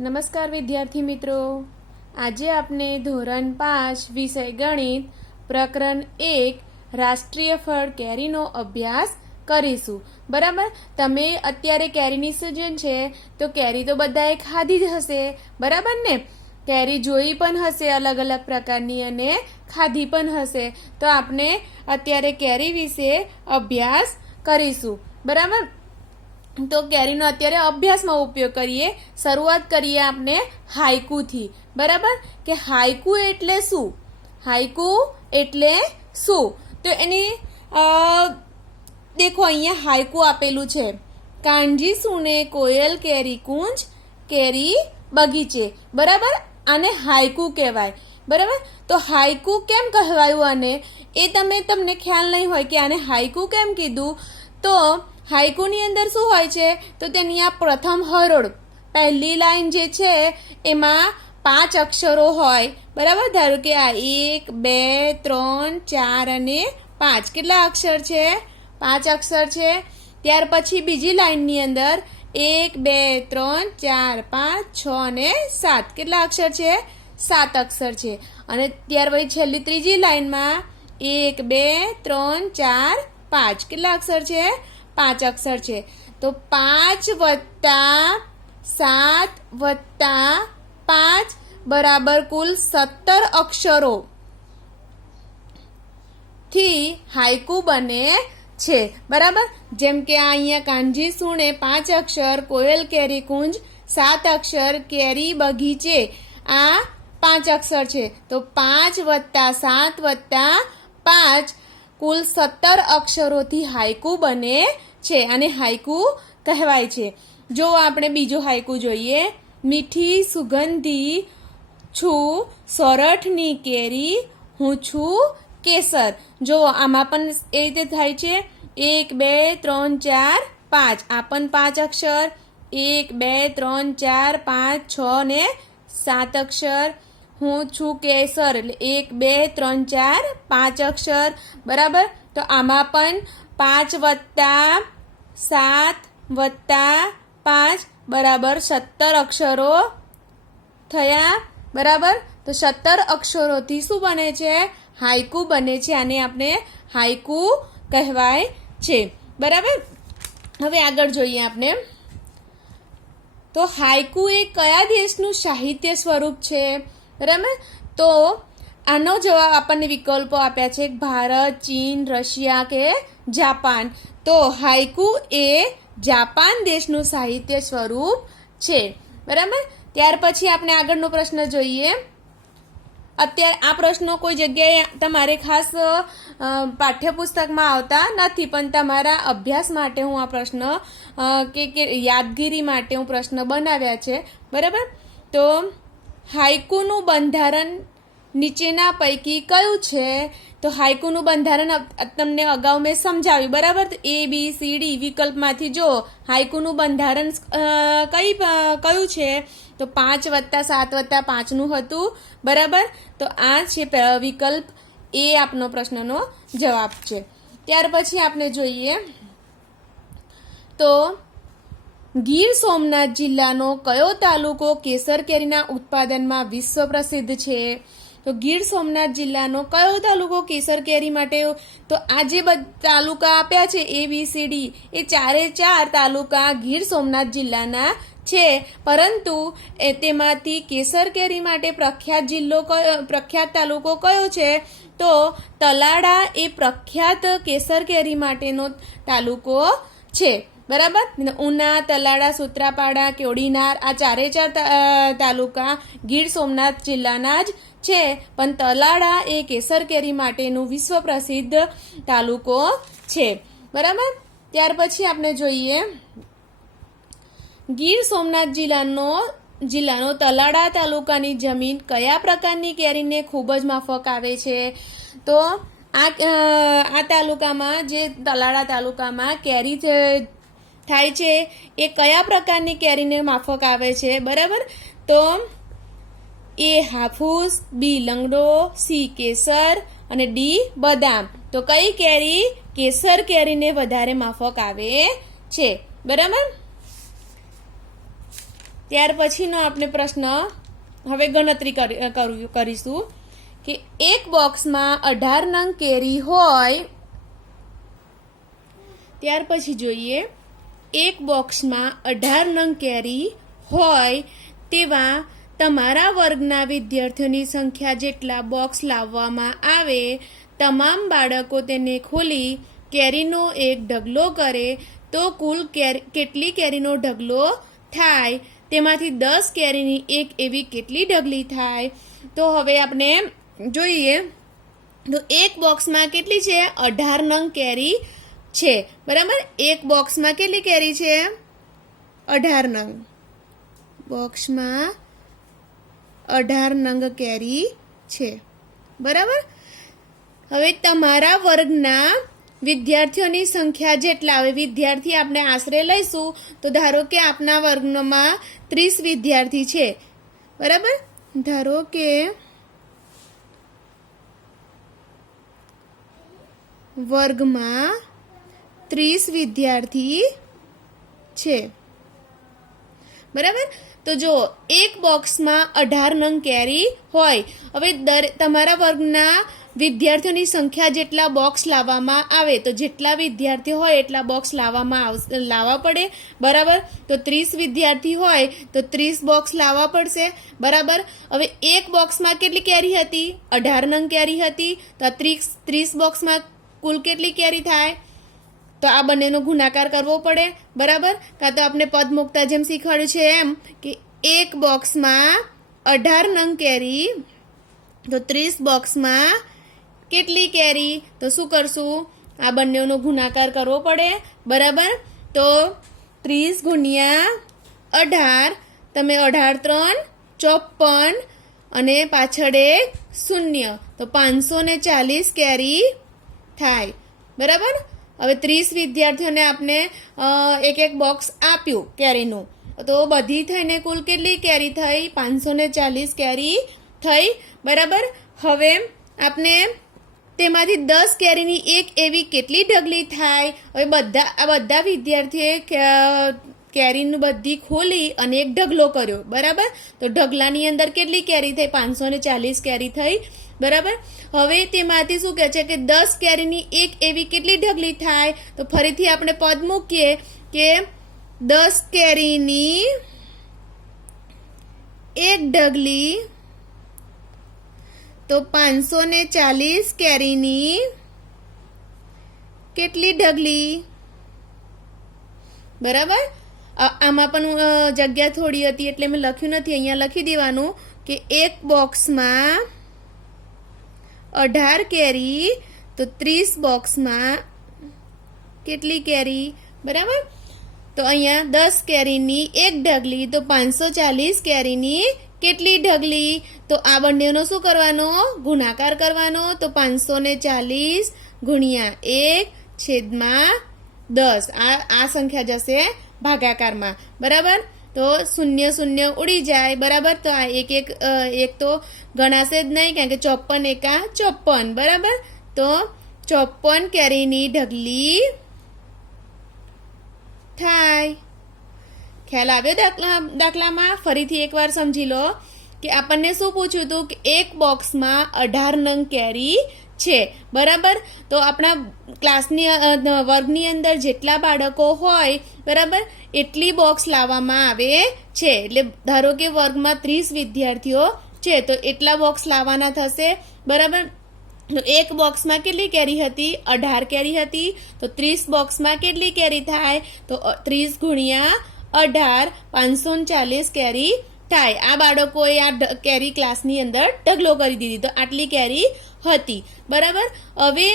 નમસ્કાર વિદ્યાર્થી મિત્રો, આજે આપણે ધોરણ 5 વિષય ગણિત પ્રકરણ 1 રાષ્ટ્રીય ફળ કેરીનો અભ્યાસ કરીશું. બરાબર. તમે અત્યારે કેરીની સિઝન છે તો કેરી તો બધાએ ખાધી જ હશે, બરાબર ને? કેરી જોઈ પણ હશે અલગ અલગ પ્રકારની અને ખાધી પણ હશે. તો આપણે અત્યારે કેરી વિશે અભ્યાસ કરીશું, બરાબર. તો કેરીનો અત્યારે અભ્યાસમાં ઉપયોગ કરીએ. શરૂઆત કરીએ આપણે હાઈકુથી, બરાબર. કે હાઈકુ એટલે શું? હાઈકુ એટલે શું? તો એની દેખો અહીંયા હાઈકુ આપેલું છે. કાનજી સુને કોયલ કેરી કુંજ કેરી બગીચે, બરાબર. આને હાઈકુ કહેવાય, બરાબર. તો હાઈકુ કેમ કહેવાયું આને એ તમને ખ્યાલ નહીં હોય કે આને હાઈકુ કેમ કીધું. તો હાઈકુની અંદર શું હોય છે? તો તેની આ પ્રથમ હરોળ, પહેલી લાઈન જે છે એમાં 5 અક્ષરો હોય, બરાબર. ધારો કે આ 1 2 3 4 અને 5 કેટલા અક્ષર છે? 5 અક્ષર છે. ત્યાર પછી બીજી લાઈનની અંદર 1 2 3 4 5 6 અને 7 કેટલા અક્ષર છે? 7 અક્ષર છે. અને ત્યાર પછી છેલ્લી ત્રીજી લાઈનમાં 1 2 3 4 5 કેટલા અક્ષર છે? 5 અક્ષર છે. તો 5 + 7 + 5 બરાબર કુલ 17 અક્ષરો થી હાઈકુ બને છે, બરાબર. જેમ કે અહીંયા કાનજી સુણે 5 અક્ષર, કોયલ કેરી કુંજ 7 અક્ષર, કેરી બગીચે આ 5 અક્ષર છે. તો 5 + 7 + 5 કુલ 17 અક્ષરોથી હાઈકુ બને છે અને હાઈકુ કહેવાય છે. જો આપણે બીજો હાઈકુ જોઈએ. મીઠી સુગંધી છું સોરઠની કેરી, હું છું કેસર. જો આમાં પણ એ રીતે થાય છે. 1 2 3 4 5 આ પણ 5 અક્ષર, 1 2 3 4 5 6 ને 7 અક્ષર. હું છું કેસર એટલે 1 2 3 4 5 અક્ષર, બરાબર. તો આમાં પણ 5 + 7 + 5 બરાબર 17 અક્ષરો થયા, બરાબર. તો 17 અક્ષરોથી શું બને છે? હાઈકુ બને છે. આને આપણે હાઈકુ કહેવાય છે, બરાબર. હવે આગળ જોઈએ આપણે. તો હાઈકુ એ કયા દેશનું સાહિત્ય સ્વરૂપ છે? બરાબર. તો આનો જવાબ આપણને વિકલ્પો આપ્યા છે: ભારત, ચીન, રશિયા કે જાપાન. તો હાઈકુ એ જાપાન દેશનું સાહિત્ય સ્વરૂપ છે, બરાબર. ત્યાર પછી આપણે આગળનો પ્રશ્ન જોઈએ. અત્યારે આ પ્રશ્નો કોઈ જગ્યાએ તમારે ખાસ પાઠ્યપુસ્તકમાં આવતા નથી, પણ તમારા અભ્યાસ માટે હું આ પ્રશ્ન કે યાદગીરી માટે હું પ્રશ્ન બનાવ્યા છે, બરાબર. તો હાઈકુનું બંધારણ નીચેના પૈકી કયું છે? તો હાઈકુનું બંધારણ તમને અગાઉ મેં સમજાવ્યું, બરાબર. ABCD વિકલ્પમાંથી જો હાઈકુનું બંધારણ કયું છે? તો 5 + 7 + 5 હતું, બરાબર. તો આ છે વિકલ્પ એ આપનો પ્રશ્નનો જવાબ છે. ત્યાર પછી આપણે જોઈએ તો ગીર સોમનાથ જિલ્લાનો કયો તાલુકો કેસર કેરીના ઉત્પાદનમાં વિશ્વ પ્રસિદ્ધ છે? તો ગીર સોમનાથ જિલ્લાનો કયો તાલુકો કેસર કેરી માટે? તો આ જે તાલુકા આપ્યા છે ABCD એ 4 તાલુકા ગીર સોમનાથ જિલ્લાના છે, પરંતુ તેમાંથી કેસર કેરી માટે પ્રખ્યાત તાલુકો કયો છે? તો તલાડા એ પ્રખ્યાત કેસર કેરી માટેનો તાલુકો છે, બરાબર. ઉના, તલાડા, સૂત્રાપાડા, ક્યોડીનાર આ 4 તાલુકા ગીર સોમનાથ જિલ્લાના જ છે, પણ તલાડા એ કેસર કેરી માટેનું વિશ્વ પ્રસિદ્ધ તાલુકો છે, બરાબર. ત્યાર પછી આપણે જોઈએ ગીર સોમનાથ જિલ્લાનો તલાડા તાલુકાની જમીન કયા પ્રકારની કેરીને ખૂબ જ માફક આવે છે? તો આ તાલુકામાં જે તલાડા તાલુકામાં કેરી થાય છે એ કયા પ્રકારની કેરીને માફક આવે છે? બરાબર. તો A Hapus, B Langdo, C કેસર અને D બદામ. તો કઈ કેરી કેસર કેરીને વધારે માફક આવે છે? બરાબર. ત્યાર પછીનો આપણે પ્રશ્ન હવે ગણતરી કરીશું કે એક બોક્સમાં 18 નંગ કેરી હોય. ત્યાર પછી જોઈએ એક બોક્સમાં 18 નંગ કેરી હોય તેવા તમારા વર્ગના વિદ્યાર્થીઓની સંખ્યા જેટલા બોક્સ લાવવામાં આવે, તમામ બાળકો તેને ખોલી કેરીનો એક ઢગલો કરે તો કુલ કેટલી કેરીનો ઢગલો થાય, તેમાંથી 10 કેરીની એક એવી કેટલી ઢગલી થાય. તો હવે આપણે જોઈએ તો એક બોક્સમાં કેટલી છે? 18 નંગ કેરી છે. બરાબર, એક બોક્સમાં કેટલી કેરી છે? 18 નંગ. બોક્સમાં 18 નંગ કેરી છે. બરાબર, હવે તમારા વર્ગના વિદ્યાર્થીઓની સંખ્યા જેટલા, હવે વિદ્યાર્થી આપણે આશરે લઈશું તો ધારો કે આપના વર્ગમાં 30 વિદ્યાર્થી છે. બરાબર, ધારો કે વર્ગમાં 30 વિદ્યાર્થી છે. બરાબર, તો જો એક બોક્સમાં 18 નંગ કેરી હોય. હવે તમારા વર્ગના વિદ્યાર્થીઓની સંખ્યા જેટલા બોક્સ લાવવામાં આવે તો જેટલા વિદ્યાર્થીઓ હોય એટલા બોક્સ લાવવા પડે. બરાબર, તો 30 વિદ્યાર્થી હોય તો 30 બોક્સ લાવવા પડશે. બરાબર, હવે એક બોક્સમાં કેટલી કેરી હતી? 18 નંગ કેરી હતી. તો 30 બોક્સમાં કુલ કેટલી કેરી થાય? તો આ બંનેનો ગુણાકાર કરવો પડે. બરાબર, કાં તો આપણે પદ મુકતા જેમ શીખવાડ્યું છે એમ કે એક બોક્સમાં 18 નંગ કેરી તો 30 બોક્સમાં કેટલી કેરી? તો શું કરશું? આ બંનેનો ગુણાકાર કરવો પડે. બરાબર, તો 30 ગુણ્યા 18, તમે 18 3 54 અને પાછળ એક 0 તો 540 કેરી થાય. બરાબર, હવે 30 વિદ્યાર્થીઓને આપણે એક બોક્સ આપ્યું કેરીનું, તો બધી થઈને કુલ કેટલી કેરી થઈ? 540 કેરી થઈ. બરાબર, હવે આપણે તેમાંથી 10 કેરીની એક એવી કેટલી ઢગલી થાય? હવે બધા વિદ્યાર્થીએ કેરીનું બધી ખોલી અને એક ઢગલો કર્યો. બરાબર, તો ઢગલાની અંદર કેટલી કેરી થઈ? 540 કેરી થઈ. બરાબર, હવે તેમાંથી શું કહે છે કે 10 કેરીની એક એવી કેટલી ઢગલી થાય? તો ફરીથી આપણે પદ મૂકીએ કે 10 કેરીની એક ઢગલી તો 540 કેરીની કેટલી ઢગલી? બરાબર, આમાં પણ જગ્યા થોડી હતી એટલે મેં લખ્યું નથી, અહીંયા લખી દેવાનું કે એક બોક્સમાં 18 કેરી તો 30 બોક્સમાં કેટલી કેરી? બરાબર, તો અહીંયા 10 કેરીની એક ઢગલી તો 540 કેરીની કેટલી ઢગલી? તો આ બંનેનો શું કરવાનો? ગુણાકાર કરવાનો. તો 540 ગુણ્યા 1/10 આ સંખ્યા જશે ભાગાકારમાં. બરાબર, તો 0 0 ઉડી જાય. બરાબર, તો આ એક તો ગણાશે જ નહીં કારણ કે 54 એકા 54. બરાબર, તો 54 કેરીની ઢગલી થાય. ખ્યાલ આવ્યો દાખલામાં? ફરીથી એકવાર સમજી લો કે આપણને શું પૂછ્યું હતું કે એક બોક્સમાં 18 નંગ કેરી છે. બરાબર, તો આપણા ક્લાસની વર્ગની અંદર જેટલા બાળકો હોય બરાબર એટલી બોક્સ લાવવામાં આવે છે. એટલે ધારો કે વર્ગમાં 30 વિદ્યાર્થીઓ છે તો એટલા બોક્સ લાવવાના થશે. બરાબર, તો એક બોક્સમાં કેટલી કેરી હતી? 18 કેરી હતી. તો 30 બોક્સમાં કેટલી કેરી થાય? તો 30 ગુણ્યા 18 540 કેરી થાય. આ બાળકોએ આ કેરી ક્લાસની અંદર ઢગલો કરી દીધી તો આટલી કેરી હતી. બરાબર, હવે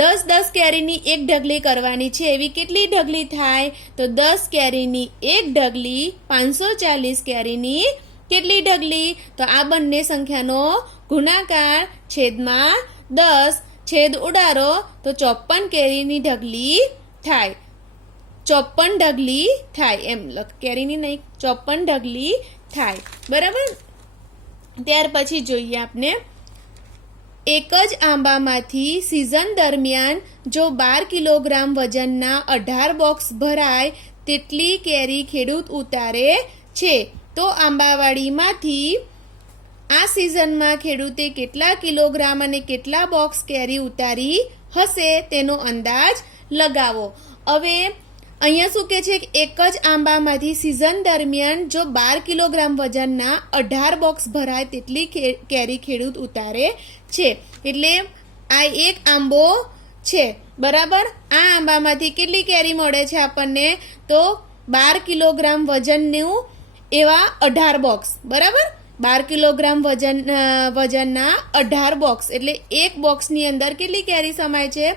10 કેરીની એક ઢગલી કરવાની છે. એવી કેટલી ઢગલી થાય? તો 10 કેરીની એક ઢગલી 540 કેરીની કેટલી ઢગલી? તો આ બંને સંખ્યાનો ગુણાકાર છેદમાં 10, છેદ ઉડાડો તો 54 કેરીની ઢગલી થાય. 54 ઢગલી થાય, એમ કેરીની નહીં 54 ઢગલી થાય. બરાબર, ત્યાર પછી જોઈએ આપણે એક જ આંબામાંથી સિઝન દરમિયાન જો 12 કિલોગ્રામ વજનના 18 બોક્સ ભરાય તેટલી કેરી ખેડૂત ઉતારે છે તો આંબાવાડીમાંથી આ સિઝનમાં ખેડૂતે કેટલા કિલોગ્રામ અને કેટલા બોક્સ કેરી ઉતારી હશે તેનો અંદાજ લગાવો. હવે અહીંયા શું કહે છે કે એક જ આંબામાંથી સિઝન દરમિયાન જો 12 કિલોગ્રામ વજનના 18 બોક્સ ભરાય તેટલી કેરી ખેડૂત ઉતારે છે. એટલે આ એક આંબો છે, બરાબર. આ આંબામાંથી કેટલી કેરી મળે છે આપણને? તો 12 કિલોગ્રામ વજનનું એવા 18 બોક્સ, બરાબર. 12 કિલોગ્રામ વજનના 18 બોક્સ એટલે એક બોક્સની અંદર કેટલી કેરી સમાય છે?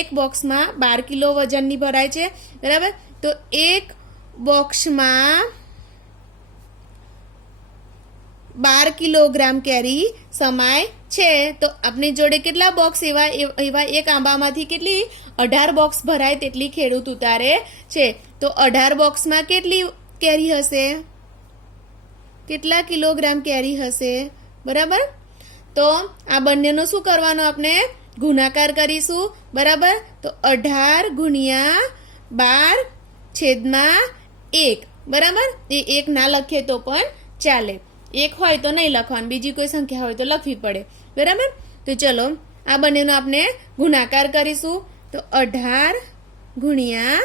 એક બોક્સમાં 12 કિલો વજનની ભરાય છે, બરાબર. તો એક બોક્સમાં 12 કિલોગ્રામ કેરી સમાય છે. તો આપણી જોડે કેટલા બોક્સ એવા એક આંબામાંથી કેટલી 18 બોક્સ ભરાય તેટલી ખેડૂત ઉતારે છે. તો 18 બોક્સમાં કેટલી કેરી હશે? કેટલા કિલોગ્રામ કેરી હશે? બરાબર. તો આ બંનેનો શું કરવાનો? આપણે ગુણાકાર કરીશું, બરાબર. તો 18 ગુણ્યા 12 છેદમાં 1, બરાબર. એ 1 ના લખીએ તો પણ ચાલે, 1 હોય તો નહીં લખવાનું, બીજી કોઈ સંખ્યા હોય તો લખવી પડે, બરાબર. તો ચલો આ બંનેનો આપણે ગુણાકાર કરીશું. તો 18 ગુણ્યા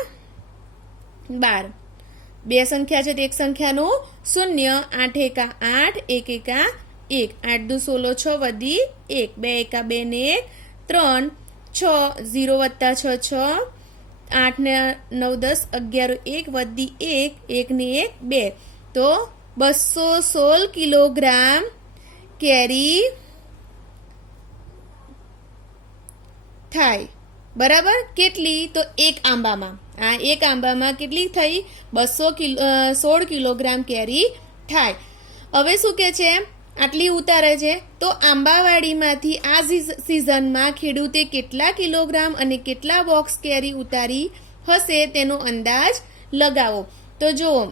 12, બે સંખ્યા છે તો એક સંખ્યાનું 0, 8 એકા 8, 1 એકા 1, 8 દુ 16, 6 વધી 1, 2 એકા 2 ને 1, 3, 6, 0 વત્તા 6, 6, 8 ને 9, 10, 11, 1 વધી 1, 1 ને 1, 2. તો 216 કિલોગ્રામ કેરી થાય, બરાબર. કેટલી? તો એક આંબામાં, આ એક આંબામાં કેટલી થઈ? 216 કિલોગ્રામ કેરી થાય. હવે શું કે છે? આટલી ઉતારે છે તો આંબાવાડીમાંથી આ સિઝનમાં ખેડૂતે કેટલા કિલોગ્રામ અને કેટલા બોક્સ કેરી ઉતારી હશે તેનો અંદાજ લગાવો. તો જુઓ,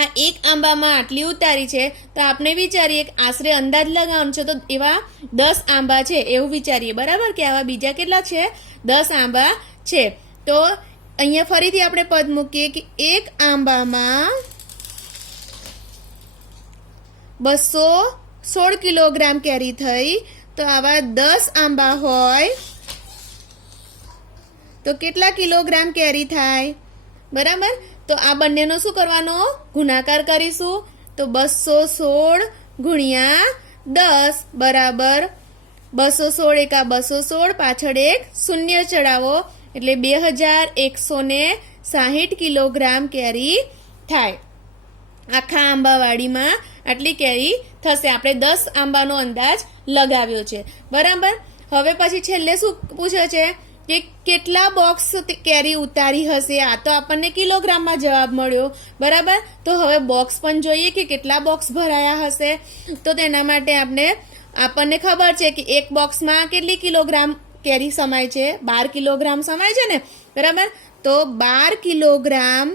આ એક આંબામાં આટલી ઉતારી છે તો આપણે વિચારીએ કે આશરે અંદાજ લગાવવાનો છે તો એવા 10 આંબા છે એવું વિચારીએ, બરાબર. કે આવા બીજા કેટલા છે? 10 આંબા છે. તો અહીંયા ફરીથી આપણે પદ મૂકીએ કે એક આંબામાં 216 કિલોગ્રામ કેરી થઈ. તો આવા 10 આંબા હોય તો કેટલા કિલોગ્રામ કેરી થાય? બરાબર. તો આ બંનેનો શું કરવાનો? ગુણાકાર કરીશું. તો 216 ગુણ્યા 10 બરાબર 216 એકા 216, પાછળ એક 0 ચડાવો એટલે 2160 કિલોગ્રામ કેરી થાય. આખા આંબાવાડીમાં આટલી કેરી થશે. આપણે 10 આંબાનો અંદાજ લગાવ્યો છે, બરાબર. હવે પછી છેલ્લે શું પૂછે છે કે કેટલા બોક્સ કેરી ઉતારી હશે? આ તો આપણને કિલોગ્રામમાં જવાબ મળ્યો, બરાબર. તો હવે બોક્સ પણ જોઈએ કે કેટલા બોક્સ ભરાયા હશે. તો તેના માટે આપણને ખબર છે કે એક બોક્સમાં કેટલી કિલોગ્રામ કેરી સમાય છે? 12 કિલોગ્રામ સમાય છે ને, બરાબર. તો 12 કિલોગ્રામ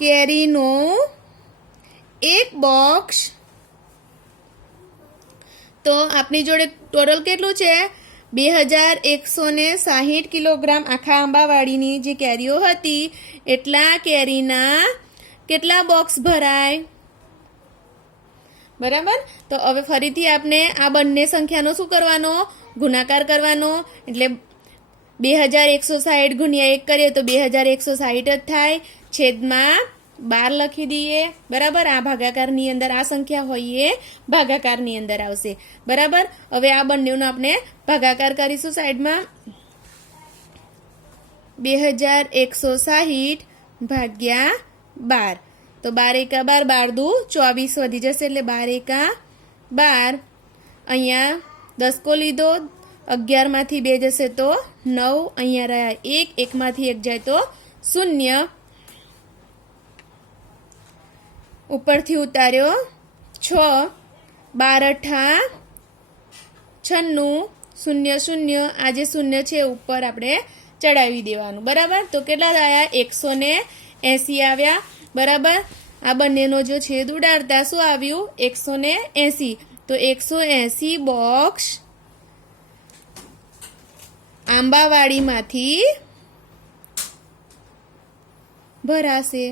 કેરીનો એક બોક્સ, તો આપણી જોડે ટોટલ કેટલું છે? 2160 કિલોગ્રામ આખા આંબાવાડીની જે કેરીઓ હતી એટલા કેરીના કેટલા બોક્સ ભરાય? બરાબર. તો હવે ફરીથી આપણે આ બંને સંખ્યાનો શું કરવાનો? ગુણાકાર કરવાનો. એટલે 2160 ગુણ્યા 1 કરીએ તો 2160 જ થાય, છેદમાં 12 લખી દઈએ, બરાબર. આ ભાગાકારની અંદર આ સંખ્યા હોય એ ભાગાકારની અંદર આવશે, બરાબર. હવે આ બંનેનો આપણે ભાગાકાર કરીશું સાઈડમાં. 2160 ભાગ્યા 12, તો 12 એકા 12, 12 દુ 24 વધી જશે એટલે 12 એકા 12. અહીંયા 10 લીધો, 11 માંથી 2 જશે તો 9, અહીંયા રહ્યા 1, 1 માંથી 1 જાય તો 0, ઉપરથી ઉતાર્યો 6, 12 98, 96, 0, આ જે 0 છે ઉપર આપણે ચડાવી દેવાનું, બરાબર. તો કેટલા આવ્યા? 180 આવ્યા, બરાબર. આ બંનેનો જો છેદ ઉડાડતા શું આવ્યું? 180. તો 180 બોક્સ આંબાવાડીમાંથી ભરાશે,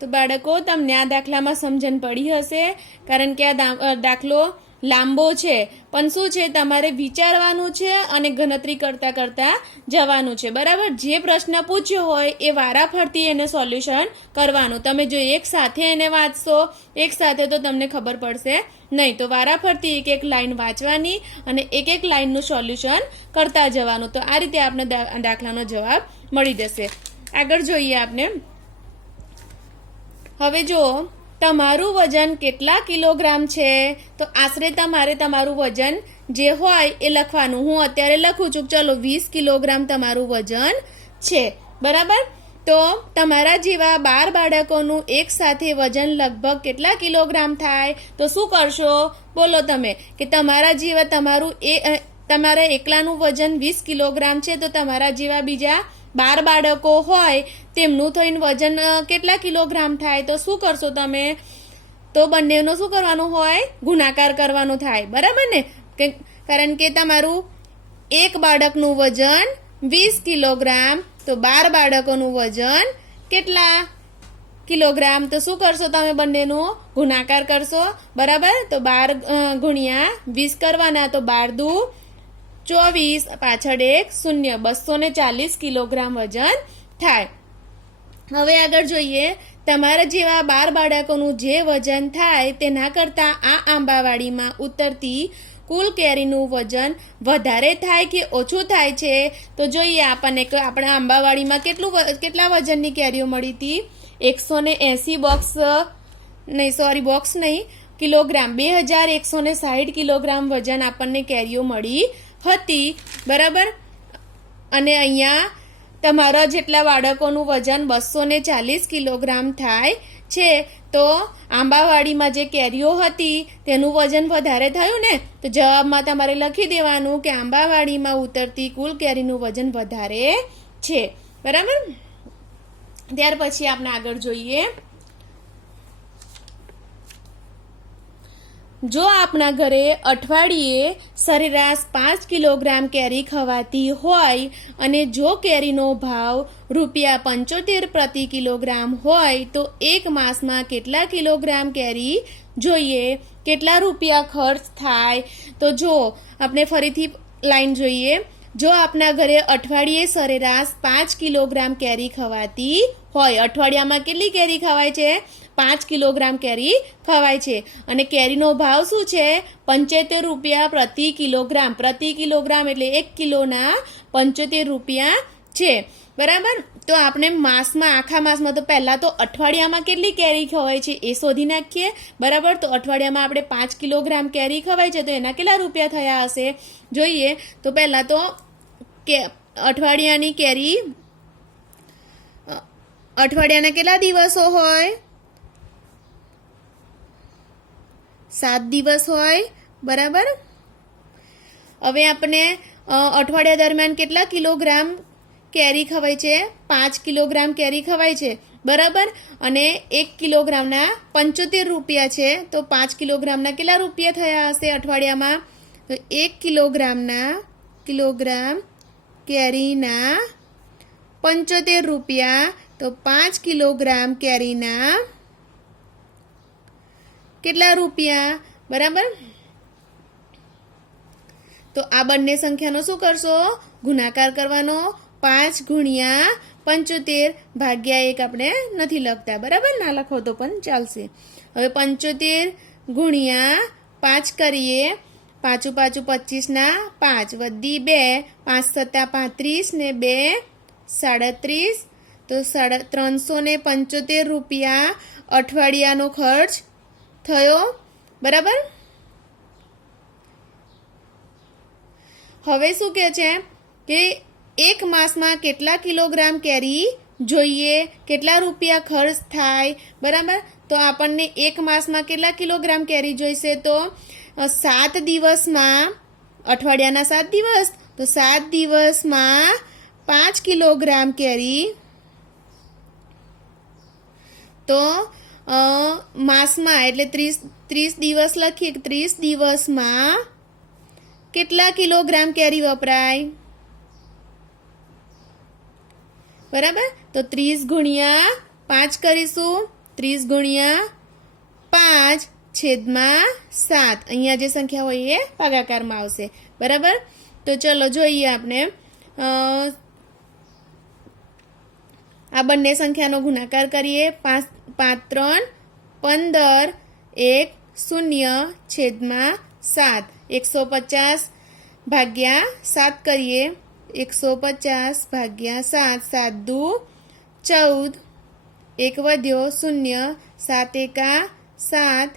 તો બાળકો તમને આ દાખલામાં સમજણ પડી હશે, કારણ કે આ દાખલો લાંબો છે, પણ શું છે તમારે વિચારવાનું છે અને ગણતરી કરતા કરતા જવાનું છે, બરાબર. જે પ્રશ્ન પૂછ્યો હોય એ વારાફરતી એને સોલ્યુશન કરવાનું. તમે જો એક સાથે એને વાંચશો એક સાથે તો તમને ખબર પડશે નહીં. તો વારાફરતી એક એક લાઈન વાંચવાની અને એક એક લાઈનનું સોલ્યુશન કરતા જવાનું. તો આ રીતે આપણે દાખલાનો જવાબ મળી જશે. આગળ જોઈએ આપણે. હવે જો તમારું વજન કેટલા કિલોગ્રામ છે, તો આશરે તમારે તમારું વજન જે હોય એ લખવાનું. હું અત્યારે લખું છું, ચલો 20 કિલોગ્રામ તમારું વજન છે, બરાબર. તો તમારા જેવા 12 બાળકોનું એક સાથે વજન લગભગ કેટલા કિલોગ્રામ થાય, તો શું કરશો બોલો તમે, કે તમારા જેવા તમારા એકલાનું વજન 20 કિલોગ્રામ છે, તો તમારા જેવા બીજા 12 બાળકો હોય તેમનું થઈને વજન કેટલા કિલોગ્રામ થાય, તો શું કરશો તમે, તો બંનેનો શું કરવાનું હોય, ગુણાકાર કરવાનું થાય, બરાબર ને. કારણ કે તમારું એક બાળકનું વજન 20 કિલોગ્રામ, તો 12 બાળકોનું વજન કેટલા કિલોગ્રામ, તો શું કરશો તમે, બંનેનો ગુણાકાર કરશો, બરાબર. તો 12 ગુણ્યા 20 કરવાના, તો 12 દુ 24, પાછળ 1 0, 240 કિલોગ્રામ વજન થાય. હવે આગળ જોઈએ. તમારા જેવા 12 બાળકોનું જે વજન થાય તેના કરતાં આ આંબાવાડીમાં ઉતરતી કુલ કેરીનું વજન વધારે થાય કે ઓછું થાય છે, તો જોઈએ આપણને કે આપણા આંબાવાડીમાં કેટલા વજનની કેરીઓ મળી હતી. 180 બોક્સ નહીં કિલોગ્રામ, 2160 કિલોગ્રામ વજન આપણને કેરીઓ મળી હતી, બરાબર. અને અહીંયા તમારા જેટલા બાળકોનું વજન 240 કિલોગ્રામ થાય છે, તો આંબાવાડીમાં જે કેરીઓ હતી તેનું વજન વધારે થયું ને, તો જવાબમાં તમારે લખી દેવાનું કે આંબાવાડીમાં ઉતરતી કુલ કેરીનું વજન વધારે છે, બરાબર. ત્યાર પછી આપણે આગળ જોઈએ. જો આપણા ઘરે અઠવાડિયે સરેરાશ 5 કિલોગ્રામ કેરી ખવાતી હોય અને જો કેરીનો ભાવ ₹75 પ્રતિ કિલોગ્રામ હોય, તો એક માસમાં કેટલા કિલોગ્રામ કેરી જોઈએ, કેટલા રૂપિયા ખર્ચ થાય, તો જો આપણે ફરીથી લાઈન જોઈએ. જો આપણા ઘરે અઠવાડિયે સરેરાશ 5 કિલોગ્રામ કેરી ખવાતી હોય, અઠવાડિયામાં કેટલી કેરી ખવાય છે, 5 કિલોગ્રામ કેરી ખવાય છે, અને કેરીનો ભાવ શું છે, ₹75 પ્રતિ કિલોગ્રામ. પ્રતિ કિલોગ્રામ એટલે 1 કિલોના ₹75 છે, બરાબર. તો આપણે માસમાં, આખા માસમાં, તો પહેલા તો અઠવાડિયામાં કેટલી કેરી ખવાય છે એ શોધી નાખીએ, બરાબર. તો અઠવાડિયામાં આપણે 5 કિલોગ્રામ કેરી ખવાય છે, તો એના કેટલા રૂપિયા થયા હશે જોઈએ. તો પહેલા તો અઠવાડિયાની કેરી, અઠવાડિયાના કેટલા દિવસો હોય, 7 દિવસ હોય, બરાબર. હવે આપણે અઠવાડિયા દરમિયાન કેટલા કિલોગ્રામ કેરી ખવાય છે, 5 કિલોગ્રામ કેરી ખવાય છે, બરાબર. અને 1 કિલોગ્રામના ₹75 છે, તો 5 કિલોગ્રામના કેટલા રૂપિયા થયા હશે અઠવાડિયામાં, તો 1 કિલોગ્રામ કેરીના ₹75, તો 5 કિલોગ્રામ કેરીના કેટલા રૂપિયા, બરાબર. તો આ બંને સંખ્યાનો શું કરશો, ગુણાકાર કરવાનો. 5 ગુણ્યા 75 ભાગ્યા 1 આપણે નથી લખતા, બરાબર, ના લખો તો પણ ચાલશે. હવે 75 ગુણ્યા 5 કરીએ, 5 5 25 5 વધી 2, 5 7 35 ને 2 37, તો ₹375 અઠવાડિયાનો ખર્ચ થયો, બરાબર. હવે શું કહે છે કે એક માસમાં કેટલા કિલોગ્રામ કેરી જોઈએ, કેટલા રૂપિયા ખર્ચ થાય, બરાબર. તો આપણને એક માસમાં કેટલા કિલોગ્રામ કેરી જોઈશે, તો 7 દિવસમાં, અઠવાડિયાના 7 દિવસ, તો 7 દિવસમાં 5 કિલોગ્રામ કેરી, તો માસમાં એટલે 30 દિવસ લખીએ, 30 દિવસમાં કેટલા કિલોગ્રામ કેરી વપરાય, બરાબર. તો 30 ગુણ્યા 5 કરીશું, 30 ગુણ્યા 5 છેદમાં 7. અહીંયા જે સંખ્યા હોય એ ભાગાકારમાં આવશે. બરાબર. તો ચલો જોઈએ આપણે આ બંને સંખ્યાનો ગુણાકાર કરીએ. 5 3 15 1 0 છેદમાં 7. 150 ભાગ્યા 7 કરીએ. 150 ભાગ્યા 7. 7 દુ 14. 1 વધ્યો 0. 7 એકા 7.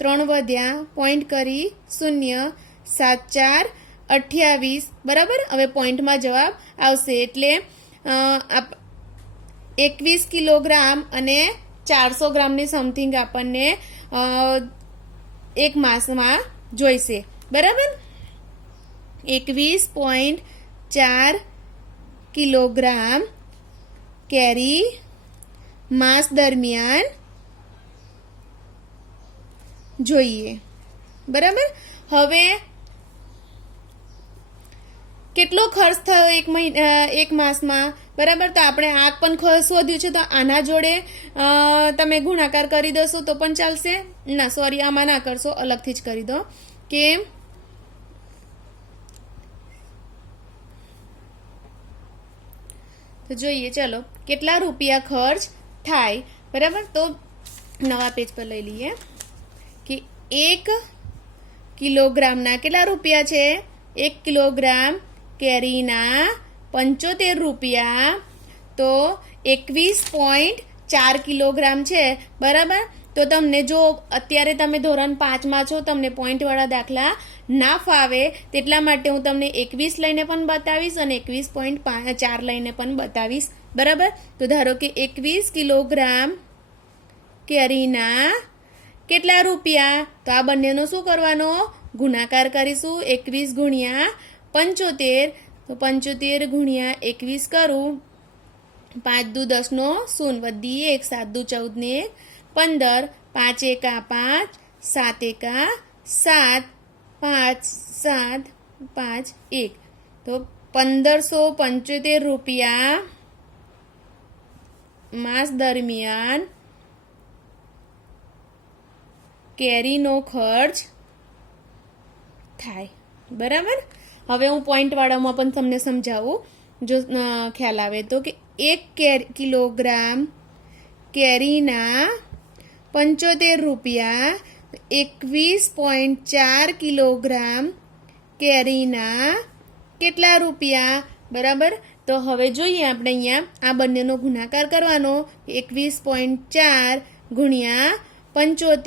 3 વધ્યા પોઈન્ટ કરી 0. 7 4 28. બરાબર. હવે પોઈન્ટમાં જવાબ આવશે એટલે 21 કિલોગ્રામ અને 400 ગ્રામની સમથિંગ આપણને એક માસમાં જોઈશે. બરાબર. 21.4 કિલોગ્રામ કેરી માસ દરમિયાન જોઈએ. બરાબર. હવે કેટલો ખર્ચ થયો એક માસમાં? બરાબર. તો આપણે આ પણ શોધ્યું છે તો આના જોડે તમે ગુણાકાર કરી દો તો પણ ચાલશે. ના સોરી, આમાં ના કરશો, અલગથી જ કરી દો. કેમ? તો જોઈએ ચલો કેટલા રૂપિયા ખર્ચ થાય. બરાબર. તો નવા પેજ પર લઈ લઈએ કે 1 કિલોગ્રામના કેટલા રૂપિયા છે? 1 કિલોગ્રામ કેરીના 75 રૂપિયા. તો 21.4 કિલોગ્રામ છે. બરાબર. તો તમને જો અત્યારે તમે ધોરણ 5માં છો, તમને પોઈન્ટવાળા દાખલા ના ફાવે તેટલા માટે હું તમને 21 લઈને પણ બતાવીશ અને 21.4 લઈને પણ બતાવીશ. બરાબર. તો ધારો કે 21 કિલોગ્રામ કેરીના કેટલા રૂપિયા? તો આ બંનેનો શું કરવાનો? ગુણાકાર કરીશું. 21 ગુણ્યા 75. તો 75 ગુણ્યા 21 કરું. 5 દુ 10 નો 0 વધી 1. 7 દુ 14 ને 15. 5 એકા 5. 7 એકા 7. 5 7 5 1. તો 1575 રૂપિયા માસ દરમિયાન કેરીનો ખર્ચ થાય. બરાબર. હવે હું પોઈન્ટવાળામાં પણ તમને સમજાવું જો ખ્યાલ આવે તો કે 1 કિલોગ્રામ કેરીના 75 રૂપિયા. 21.4 કિલોગ્રામ કેરીના કેટલા રૂપિયા? બરાબર. તો હવે જોઈએ આપણે અહીંયા આ બંનેનો ગુણાકાર કરવાનો. 21.4 ગુણ્યા 75